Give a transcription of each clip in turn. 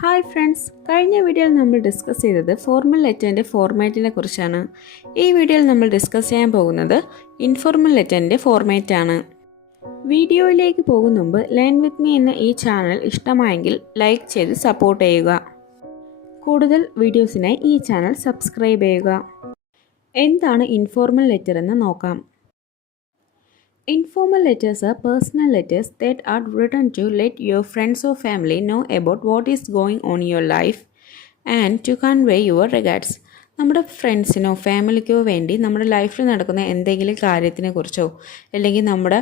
Hi friends, കഴിഞ്ഞ വീഡിയോയിൽ നമ്മൾ ഡിസ്കസ് ചെയ്തത് ഫോർമൽ ലെറ്ററിൻ്റെ ഫോർമാറ്റിനെ കുറിച്ചാണ്. ഈ വീഡിയോയിൽ നമ്മൾ ഡിസ്കസ് ചെയ്യാൻ പോകുന്നത് ഇൻഫോർമൽ ലെറ്ററിൻ്റെ ഫോർമാറ്റാണ്. വീഡിയോയിലേക്ക് പോകും മുമ്പ് ലേൺ വിത്ത് മീ എന്ന ഈ ചാനൽ ഇഷ്ടമായെങ്കിൽ ലൈക്ക് ചെയ്ത് സപ്പോർട്ട് ചെയ്യുക. കൂടുതൽ വീഡിയോസിനായി ഈ ചാനൽ സബ്സ്ക്രൈബ് ചെയ്യുക. എന്താണ് ഇൻഫോർമൽ ലെറ്റർ എന്ന് നോക്കാം. Informal letters are personal letters that are written to let your friends or family know about what is going on in your life and to convey your regards. നമ്മുടെ ഫ്രണ്ട്സിനോ ഫാമിലിക്കോ വേണ്ടി നമ്മുടെ ലൈഫിൽ നടക്കുന്ന എന്തെങ്കിലും കാര്യത്തിനെ കുറിച്ചോ അല്ലെങ്കിൽ നമ്മുടെ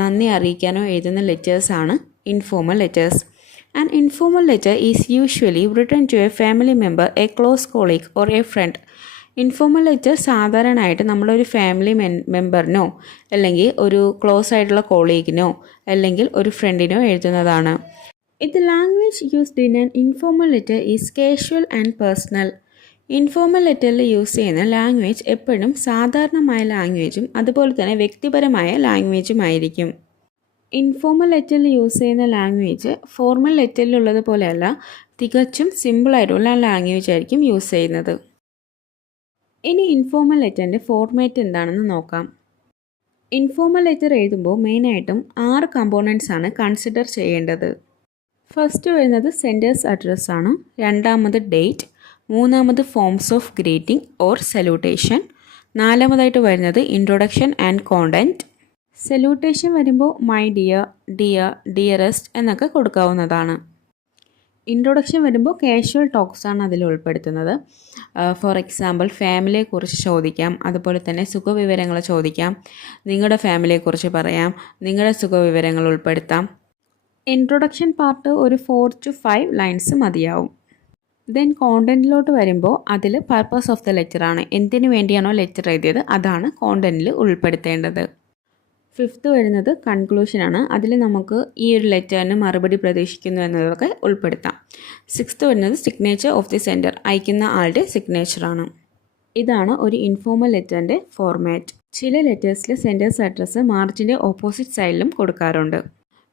നന്ദി അറിയിക്കാനോ എഴുതുന്ന ലെറ്റേഴ്സാണ് ഇൻഫോർമൽ ലെറ്റേഴ്സ്. An informal letter is usually written to a family member, a close colleague or a friend. Informal letter സാധാരണയായിട്ട് നമ്മളൊരു ഫാമിലി മെമ്പറിനോ അല്ലെങ്കിൽ ഒരു ക്ലോസ് ആയിട്ടുള്ള കോളീഗിനോ അല്ലെങ്കിൽ ഒരു ഫ്രണ്ടിനോ എഴുതുന്നതാണ്. ഇത് language used in an informal letter is casual and personal. Informal ലെറ്ററിൽ യൂസ് ചെയ്യുന്ന ലാംഗ്വേജ് എപ്പോഴും സാധാരണമായ ലാംഗ്വേജും അതുപോലെ തന്നെ വ്യക്തിപരമായ ലാംഗ്വേജും ആയിരിക്കും. ഇൻഫോർമൽ ലെറ്ററിൽ യൂസ് ചെയ്യുന്ന ലാംഗ്വേജ് ഫോർമൽ ലെറ്ററിലുള്ളത് പോലെയല്ല, തികച്ചും സിമ്പിളായിട്ടുള്ള ലാംഗ്വേജ് ആയിരിക്കും യൂസ് ചെയ്യുന്നത്. ഇനി ഇൻഫോർമൽ ലെറ്ററിൻ്റെ ഫോർമാറ്റ് എന്താണെന്ന് നോക്കാം. ഇൻഫോർമൽ ലെറ്റർ എഴുതുമ്പോൾ മെയിനായിട്ടും 6 കമ്പോണൻസ് ആണ് കൺസിഡർ ചെയ്യേണ്ടത്. ഫസ്റ്റ് വരുന്നത് സെൻഡേഴ്സ് അഡ്രസ് ആണ്, രണ്ടാമത് ഡേറ്റ്, മൂന്നാമത് forms of greeting or salutation, നാലാമതായിട്ട് വരുന്നത് ഇൻട്രൊഡക്ഷൻ ആൻഡ് കോണ്ടൻറ്റ്. സല്യൂട്ടേഷൻ വരുമ്പോൾ മൈ ഡിയർ, ഡിയർ, ഡിയറസ്റ്റ് എന്നൊക്കെ കൊടുക്കാവുന്നതാണ്. ഇൻട്രൊഡക്ഷൻ വരുമ്പോൾ കാഷ്വൽ ടോക്സ് ആണ് അതിൽ ഉൾപ്പെടുത്തുന്നത്. ഫോർ എക്സാമ്പിൾ ഫാമിലിയെക്കുറിച്ച് ചോദിക്കാം, അതുപോലെ തന്നെ സുഖവിവരങ്ങൾ ചോദിക്കാം, നിങ്ങളുടെ ഫാമിലിയെക്കുറിച്ച് പറയാം, നിങ്ങളുടെ സുഖവിവരങ്ങൾ ഉൾപ്പെടുത്താം. ഇൻട്രൊഡക്ഷൻ പാർട്ട് ഒരു 4 to 5 ലൈൻസ് മതിയാവും. ദെൻ കോണ്ടൻറ്റിലോട്ട് വരുമ്പോൾ അതിൽ പർപ്പസ് ഓഫ് ദ ലെറ്റർ ആണ്, എന്തിനു വേണ്ടിയാണോ ലെറ്റർ എഴുതിയത് അതാണ് കോണ്ടൻറ്റിൽ ഉൾപ്പെടുത്തേണ്ടത്. ഫിഫ്ത്ത് വരുന്നത് കൺക്ലൂഷനാണ്, അതിൽ നമുക്ക് ഈ ഒരു ലെറ്ററിന് മറുപടി പ്രതീക്ഷിക്കുന്നു എന്നതൊക്കെ ഉൾപ്പെടുത്താം. സിക്സ്ത്ത് വരുന്നത് സിഗ്നേച്ചർ ഓഫ് ദി സെൻഡർ, അയക്കുന്ന ആളുടെ സിഗ്നേച്ചറാണ്. ഇതാണ് ഒരു ഇൻഫോർമൽ ലെറ്ററിൻ്റെ ഫോർമാറ്റ്. ചില ലെറ്റേഴ്സിൽ സെൻഡേഴ്സ് അഡ്രസ്സ് മാർജിൻ്റെ ഓപ്പോസിറ്റ് സൈഡിലും കൊടുക്കാറുണ്ട്.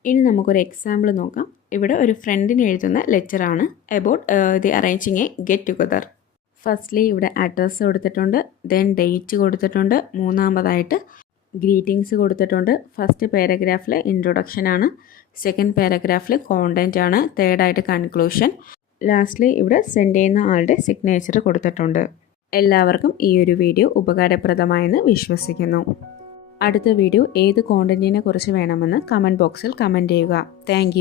ഇനി നമുക്കൊരു എക്സാമ്പിൾ നോക്കാം. ഇവിടെ ഒരു ഫ്രണ്ടിന് എഴുതുന്ന ലെറ്ററാണ് about the arranging a get together ഇവിടെ അഡ്രസ്സ് കൊടുത്തിട്ടുണ്ട്, ദെൻ ഡേറ്റ് കൊടുത്തിട്ടുണ്ട്, മൂന്നാമതായിട്ട് ഗ്രീറ്റിംഗ്സ് കൊടുത്തിട്ടുണ്ട്. ഫസ്റ്റ് പാരഗ്രാഫിൽ ഇൻട്രൊഡക്ഷൻ ആണ്, സെക്കൻഡ് പാരഗ്രാഫിൽ കോണ്ടൻറ്റ് ആണ്, തേർഡായിട്ട് കൺക്ലൂഷൻ, ലാസ്റ്റ്ലി ഇവിടെ സെൻഡ് ചെയ്യുന്ന ആളുടെ സിഗ്നേച്ചർ കൊടുത്തിട്ടുണ്ട്. എല്ലാവർക്കും ഈ ഒരു വീഡിയോ ഉപകാരപ്രദമായെന്ന് വിശ്വസിക്കുന്നു. അടുത്ത വീഡിയോ ഏത് കോണ്ടൻറ്റിനെ കുറിച്ച് വേണമെന്ന് കമൻറ്റ് ബോക്സിൽ കമൻറ്റ് ചെയ്യുക. താങ്ക്